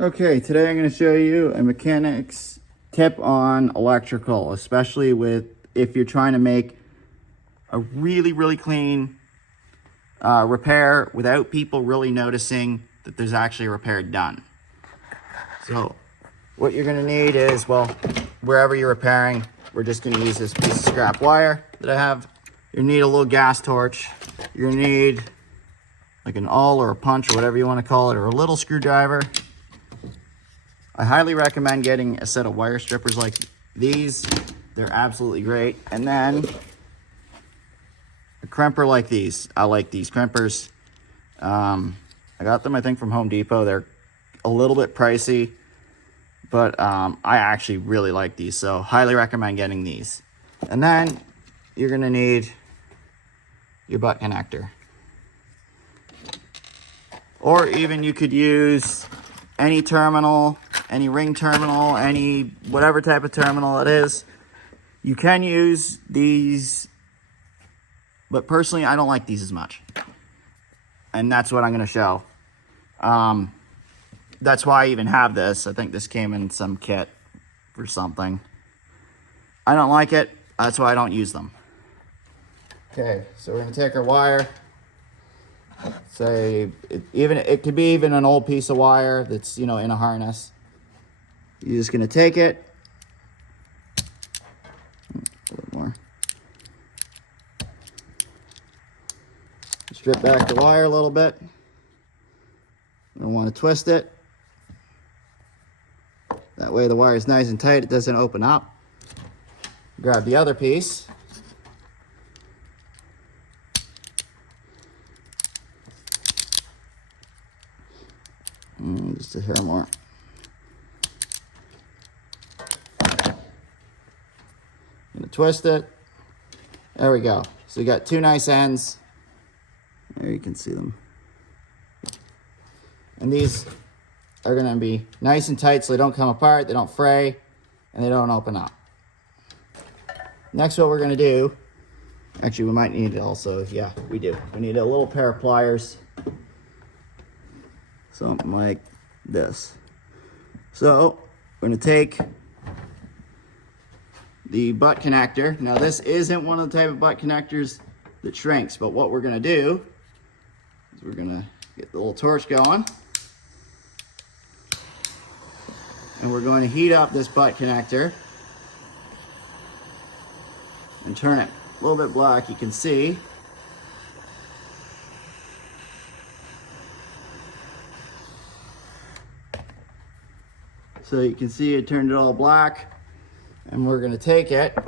Okay, today I'm going to show you a mechanic's tip on electrical, especially if you're trying to make a really clean repair without people really noticing that there's actually a repair done. So what you're going to need is, well, wherever you're repairing, we're just going to use this piece of scrap wire that I have. You need a little gas torch. You're going to need like an awl or a punch or whatever you want to call it, or a little screwdriver. I highly recommend getting a set of wire strippers like these. They're absolutely great. And then a crimper like these. I like these crimpers. I got them, I think, from Home Depot. They're a little bit pricey, but I actually really like these, so highly recommend getting these. And then you're gonna need your butt connector. Or even you could use any terminal, any ring terminal, any whatever type of terminal it is. You can use these, but personally I don't like these as much. And that's what I'm gonna show. That's why I even have this. I think this came in some kit or something. I don't like it, that's why I don't use them. Okay, so we're gonna take our wire. Say, it could be even an old piece of wire that's, in a harness. You're just gonna take it. A little more. Strip back the wire a little bit. You don't want to twist it. That way the wire is nice and tight, it doesn't open up. Grab the other piece. Just a hair more. Gonna twist it. There we go. So you got two nice ends. There you can see them. And these are gonna be nice and tight so they don't come apart, they don't fray, and they don't open up. Next, what we're gonna do, actually we might need also, yeah, we do. We need a little pair of pliers. Something like this. So we're going to take the butt connector. Now this isn't one of the type of butt connectors that shrinks, but what we're going to do is we're going to get the little torch going. And we're going to heat up this butt connector and turn it a little bit black, you can see. So you can see it turned it all black, and we're gonna take it. We're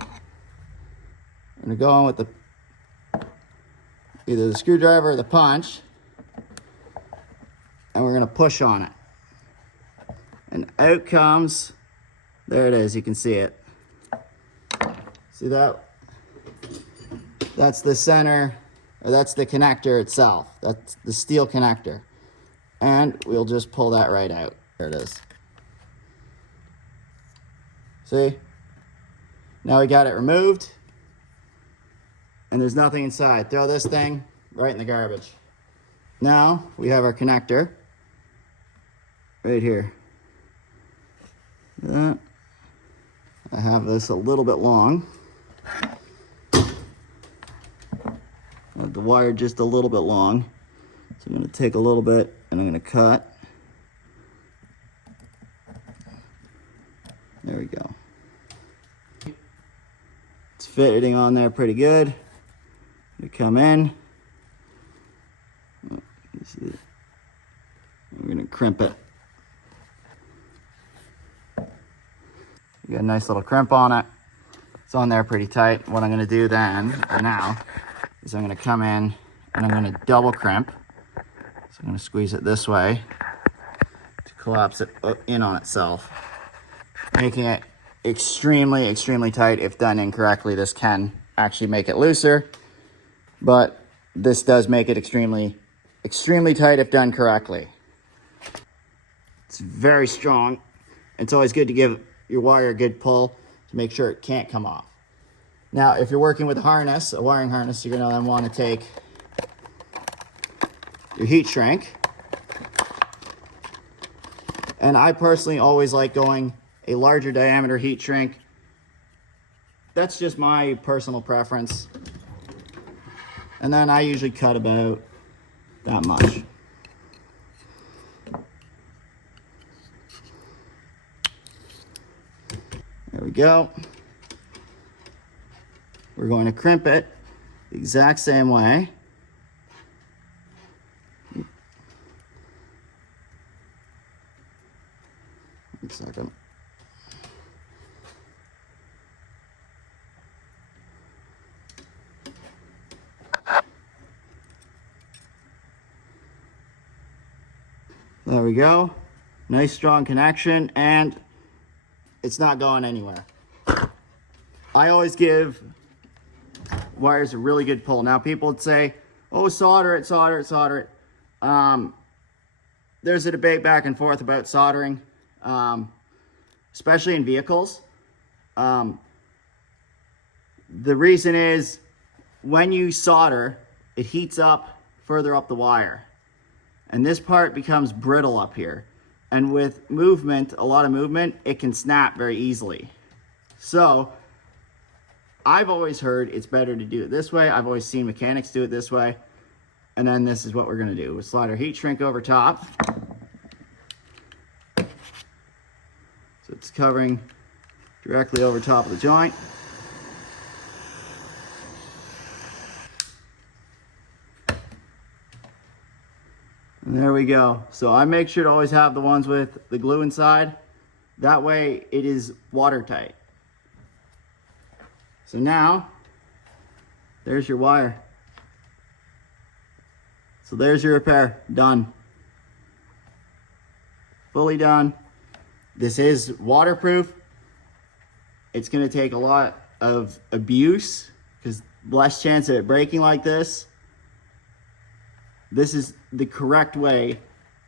gonna go on with either the screwdriver or the punch, and we're gonna push on it. And out comes, there it is, you can see it. See that? That's the center, or that's the connector itself. That's the steel connector. And we'll just pull that right out. There it is. See? Now we got it removed, and there's nothing inside. Throw this thing right in the garbage. Now we have our connector right here. That. I have this a little bit long. The wire just a little bit long. So I'm going to take a little bit and I'm going to cut. There we go. It's fitting on there pretty good. We come in. We're going to crimp it. You got a nice little crimp on it. It's on there pretty tight. What I'm going to do then, or now, is I'm going to come in and I'm going to double crimp. So I'm going to squeeze it this way to collapse it in on itself, making it extremely tight. If done incorrectly, this can actually make it looser, but this does make it extremely tight if done correctly. It's very strong. It's always good to give your wire a good pull to make sure it can't come off. Now, if you're working with a harness, a wiring harness, you're gonna then want to take your heat shrink And I personally always like going a larger diameter heat shrink. That's just my personal preference. And then I usually cut about that much. There we go. We're going to crimp it the exact same way. One second. There we go. Nice strong connection, and it's not going anywhere. I always give wires a really good pull. Now people would say, oh, solder it, solder it, solder it. There's a debate back and forth about soldering, especially in vehicles. The reason is when you solder, it heats up further up the wire. And this part becomes brittle up here. And with movement, a lot of movement, it can snap very easily. So I've always heard it's better to do it this way. I've always seen mechanics do it this way. And then this is what we're gonna do. We'll slide our heat shrink over top. So it's covering directly over top of the joint. And there we go. So I make sure to always have the ones with the glue inside. That way it is watertight. So now, there's your wire. So there's your repair, done. Fully done. This is waterproof. It's gonna take a lot of abuse because less chance of it breaking like this. This is the correct way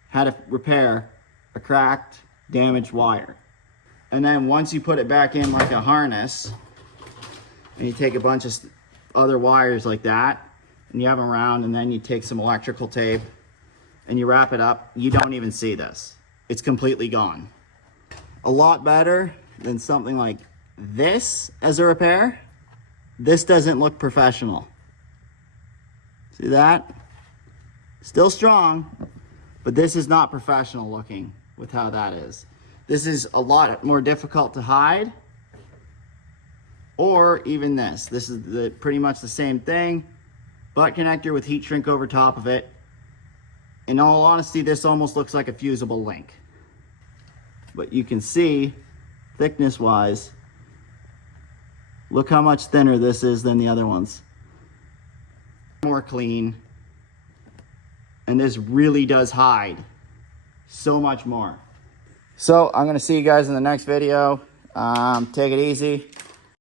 how to repair a cracked, damaged wire. And then once you put it back in like a harness, and you take a bunch of other wires like that, and you have them around, and then you take some electrical tape, and you wrap it up, you don't even see this. It's completely gone. A lot better than something like this as a repair. This doesn't look professional. See that? Still strong, but this is not professional looking with how that is. This is a lot more difficult to hide, or even this. This is pretty much the same thing, butt connector with heat shrink over top of it. In all honesty, this almost looks like a fusible link. But you can see, thickness wise, look how much thinner this is than the other ones. More clean. And this really does hide so much more. So I'm gonna see you guys in the next video. Take it easy.